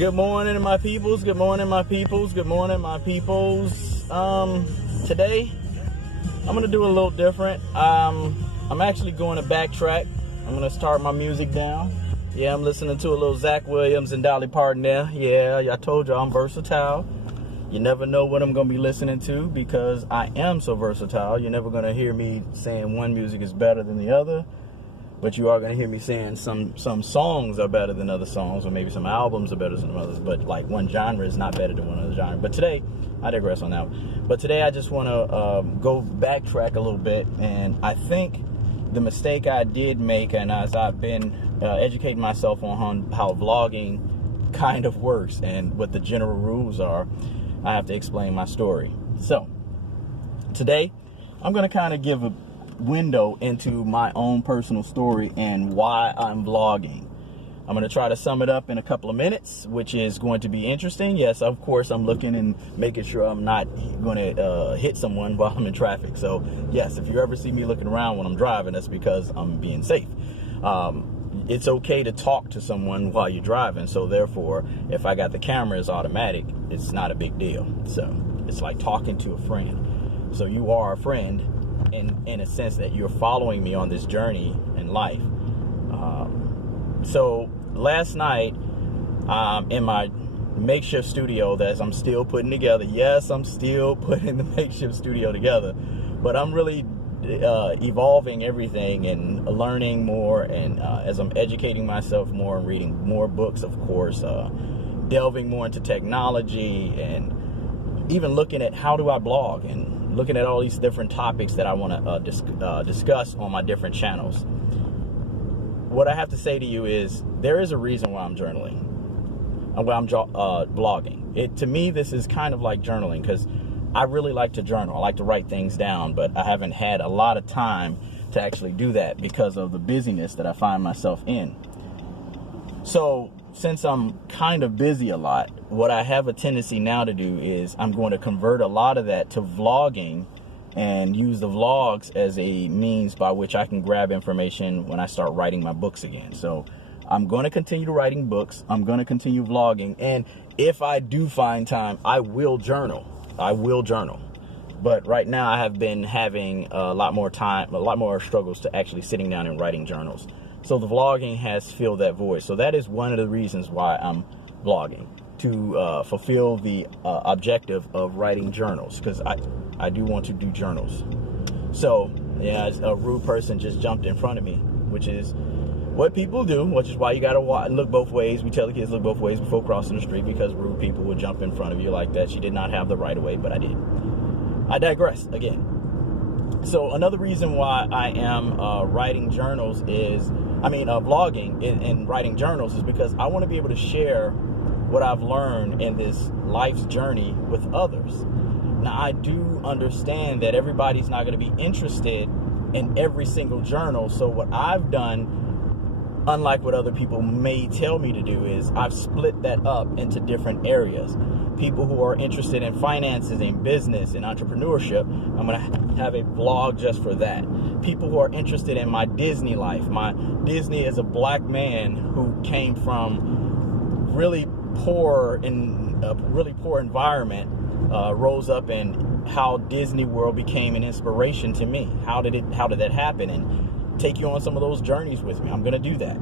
Good morning, my peoples. Good morning, my peoples. Good morning, my peoples. Today, I'm going to do a little different. I'm actually going to backtrack. I'm going to start my music down. Yeah, I'm listening to a little Zach Williams and Dolly Parton there. Yeah, I told y'all I'm versatile. You never know what I'm going to be listening to because I am so versatile. You're never going to hear me saying one music is better than the other. But you are going to hear me saying some songs are better than other songs, or maybe some albums are better than others. But like one genre is not better than one other genre. But today, I digress on that one. But today I just want to go backtrack a little bit. And I think the mistake I did make, and as I've been educating myself on how vlogging kind of works and what the general rules are, I have to explain my story. So today, I'm going to kind of give a window into my own personal story and why I'm vlogging. I'm going to try to sum it up in a couple of minutes, which is going to be interesting. Yes, of course, I'm looking and making sure I'm not going to hit someone while I'm in traffic. So yes, if you ever see me looking around when I'm driving, that's because I'm being safe. It's okay to talk to someone while you're driving. So therefore, if I got the camera as automatic, it's not a big deal. So it's like talking to a friend. So you are a friend in a sense that you're following me on this journey in life. So last night, in my makeshift studio that I'm still putting together. Yes, I'm still putting the makeshift studio together, but I'm really evolving everything and learning more, and as I'm educating myself more and reading more books, of course, delving more into technology and even looking at how do I blog and looking at all these different topics that I want to discuss on my different channels. What I have to say to you is there is a reason why I'm journaling, why I'm blogging. To me, this is kind of like journaling because I really like to journal. I like to write things down, but I haven't had a lot of time to actually do that because of the busyness that I find myself in. So since I'm kind of busy a lot, what I have a tendency now to do is I'm going to convert a lot of that to vlogging and use the vlogs as a means by which I can grab information when I start writing my books again. So I'm going to continue writing books. I'm going to continue vlogging. And if I do find time, I will journal. But right now I have been having a lot more struggles to actually sitting down and writing journals. So the vlogging has filled that void. So that is one of the reasons why I'm vlogging, to fulfill the objective of writing journals, because I do want to do journals. So yeah, a rude person just jumped in front of me, which is what people do, which is why you gotta look both ways. We tell the kids look both ways before crossing the street, because rude people would jump in front of you like that. She did not have the right of way, but I did. I digress again. So another reason why I am writing journals is, vlogging and writing journals is because I want to be able to share what I've learned in this life's journey with others. Now, I do understand that everybody's not going to be interested in every single journal. So what I've done, unlike what other people may tell me to do, is I've split that up into different areas. People who are interested in finances and business and entrepreneurship, I'm going to have a vlog just for that. People who are interested in my Disney life, my Disney as a black man who came from really poor environment, rose up, and how Disney World became an inspiration to me. How did that happen? And take you on some of those journeys with me. I'm going to do that.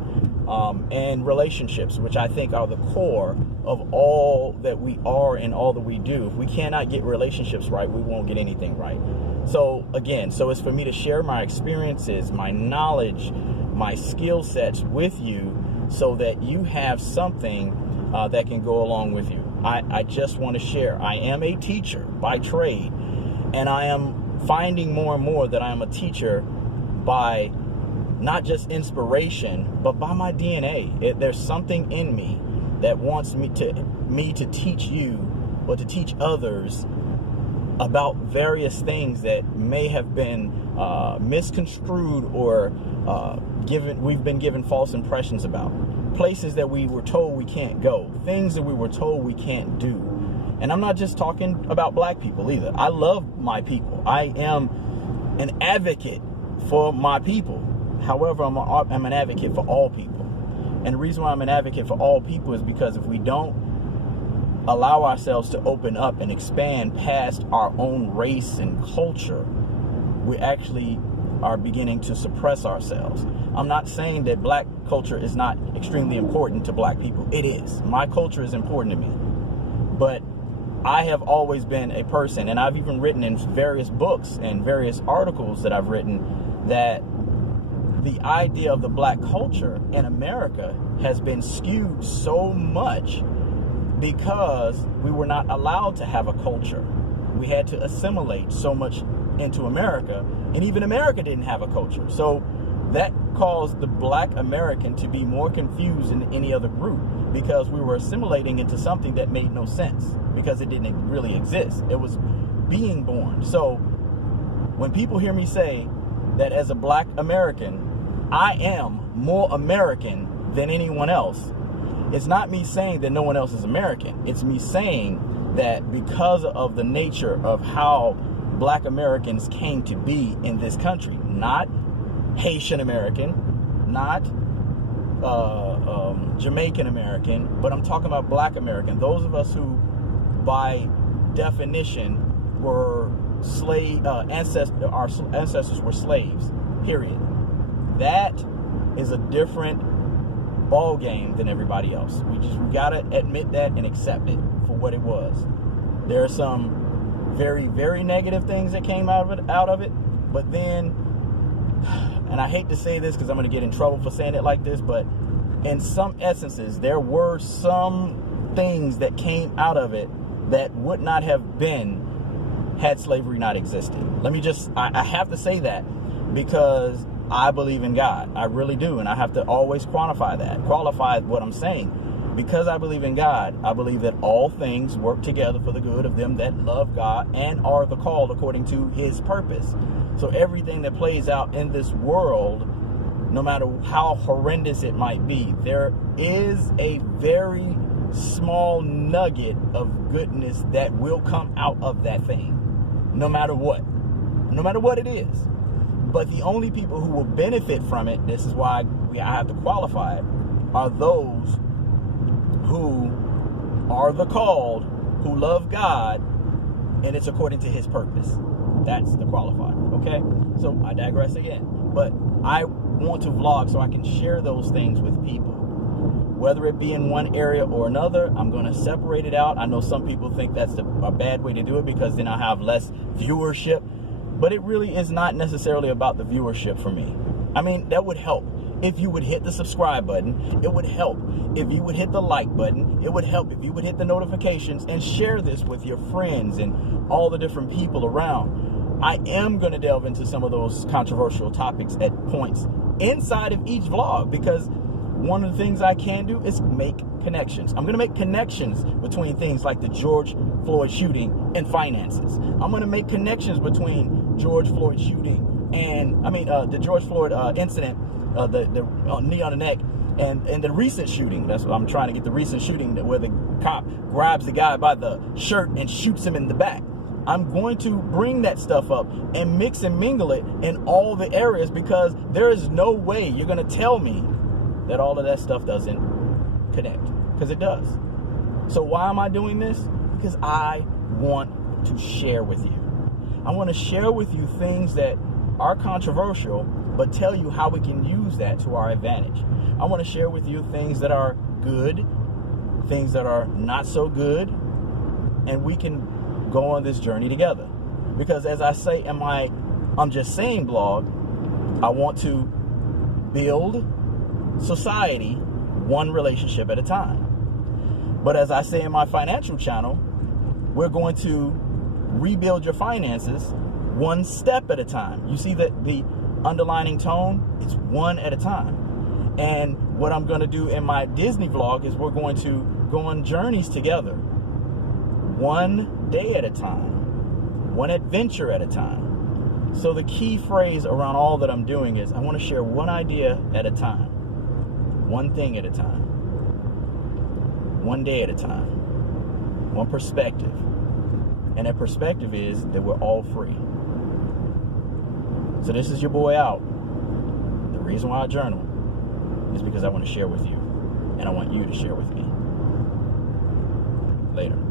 And relationships, which I think are the core of all that we are and all that we do. If we cannot get relationships right, we won't get anything right. So again, it's for me to share my experiences, my knowledge, my skill sets with you so that you have something that can go along with you. I just want to share. I am a teacher by trade, and I am finding more and more that I am a teacher by not just inspiration, but by my DNA. There's something in me that wants me to teach you, or to teach others about various things that may have been misconstrued or we've been given false impressions about. Places that we were told we can't go, things that we were told we can't do. And I'm not just talking about black people either. I love my people. I am an advocate for my people. However, I'm an advocate for all people. And the reason why I'm an advocate for all people is because if we don't allow ourselves to open up and expand past our own race and culture, we actually are beginning to suppress ourselves. I'm not saying that black culture is not extremely important to black people. It is. My culture is important to me. But I have always been a person, and I've even written in various books and various articles that I've written, that the idea of the black culture in America has been skewed so much because we were not allowed to have a culture. We had to assimilate so much into America, and even America didn't have a culture. So that caused the black American to be more confused than any other group, because we were assimilating into something that made no sense, because it didn't really exist. It was being born. So when people hear me say that as a black American, I am more American than anyone else, it's not me saying that no one else is American. It's me saying that because of the nature of how black Americans came to be in this country, not Haitian American, not Jamaican American, but I'm talking about black American. Those of us who, by definition, were slave our ancestors were slaves. Period. That is a different ball game than everybody else. We gotta admit that and accept it for what it was. There are some very, very negative things that came out of it, but then, and I hate to say this because I'm going to get in trouble for saying it like this, but in some essences, there were some things that came out of it that would not have been had slavery not existed. I have to say that because I believe in God. I really do. And I have to always qualify what I'm saying. Because I believe in God, I believe that all things work together for the good of them that love God and are the called according to his purpose. So everything that plays out in this world, no matter how horrendous it might be, there is a very small nugget of goodness that will come out of that thing, no matter what it is. But the only people who will benefit from it, this is why I have to qualify it, are those who are the called, who love God, and it's according to his purpose. That's the qualifier, okay? So I digress again. But I want to vlog so I can share those things with people. Whether it be in one area or another, I'm going to separate it out. I know some people think that's a bad way to do it because then I'll have less viewership. But it really is not necessarily about the viewership for me. I mean, that would help if you would hit the subscribe button. It would help if you would hit the like button. It would help if you would hit the notifications and share this with your friends and all the different people around. I am going to delve into some of those controversial topics at points inside of each vlog, because one of the things I can do is make connections. I'm going to make connections between things like the George Floyd shooting and finances. I'm going to make connections between George Floyd shooting and, the George Floyd incident, the knee on the neck, and the recent shooting. That's what I'm trying to get, the recent shooting where the cop grabs the guy by the shirt and shoots him in the back. I'm going to bring that stuff up and mix and mingle it in all the areas, because there is no way you're going to tell me that all of that stuff doesn't connect, because it does. So why am I doing this? Because I want to share with you. I want to share with you things that are controversial, but tell you how we can use that to our advantage. I want to share with you things that are good, things that are not so good, and we can go on this journey together. Because as I say in my I'm Just Saying blog, I want to build society one relationship at a time. But as I say in my financial channel, we're going to rebuild your finances one step at a time. You see that the underlining tone? It's one at a time. And what I'm going to do in my Disney vlog is we're going to go on journeys together, one day at a time, one adventure at a time. So the key phrase around all that I'm doing is I want to share one idea at a time, one thing at a time, one day at a time, one perspective. And that perspective is that we're all free. So this is your boy out. The reason why I journal is because I want to share with you. and I want you to share with me. Later.